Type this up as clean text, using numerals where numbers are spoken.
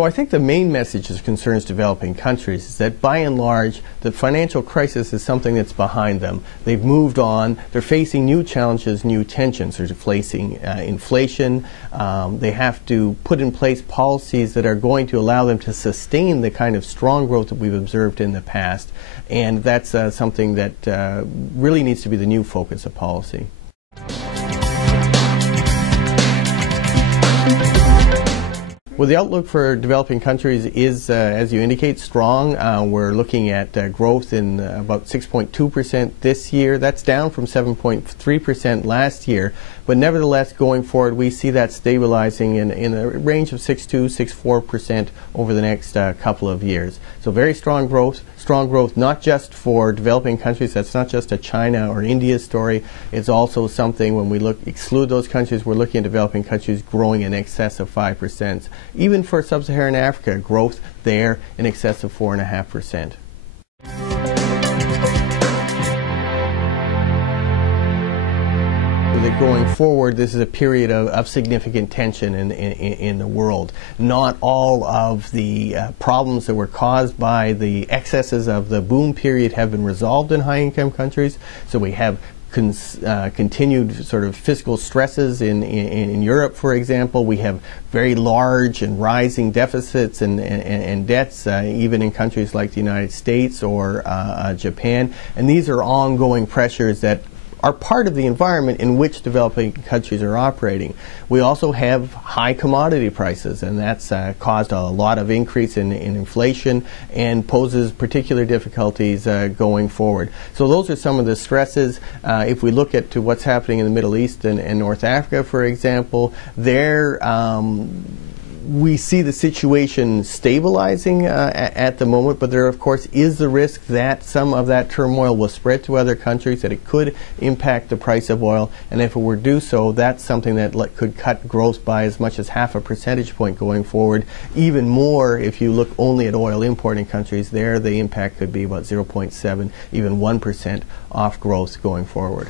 So I think the main message as concerns developing countries is that by and large the financial crisis is something that's behind them. They've moved on. They're facing new challenges, new tensions. They're facing inflation. They have to put in place policies that are going to allow them to sustain the kind of strong growth that we've observed in the past. And that's something that really needs to be the new focus of policy. Well, the outlook for developing countries is, as you indicate, strong. We're looking at growth in about 6.2% this year. That's down from 7.3% last year. But nevertheless, going forward, we see that stabilizing in a range of 6.2%, 6.4% over the next couple of years. So very strong growth not just for developing countries. That's not just a China or India story. It's also something when we exclude those countries, we're looking at developing countries growing in excess of 5%. Even for sub-Saharan Africa, growth there in excess of 4.5%. Going forward, this is a period of significant tension in the world. Not all of the problems that were caused by the excesses of the boom period have been resolved in high-income countries. So we have continued sort of fiscal stresses in Europe, for example. We have very large and rising deficits and debts, even in countries like the United States or Japan. And these are ongoing pressures that are part of the environment in which developing countries are operating. We also have high commodity prices, and that's caused a lot of increase in inflation and poses particular difficulties going forward. So those are some of the stresses. If we look at what's happening in the Middle East and North Africa, for example, we see the situation stabilizing at the moment, but there, of course, is the risk that some of that turmoil will spread to other countries, that it could impact the price of oil, and if it were to do so, that's something that could cut growth by as much as 0.5 percentage point going forward. Even more, if you look only at oil importing countries, there the impact could be about 0.7, even 1% off growth going forward.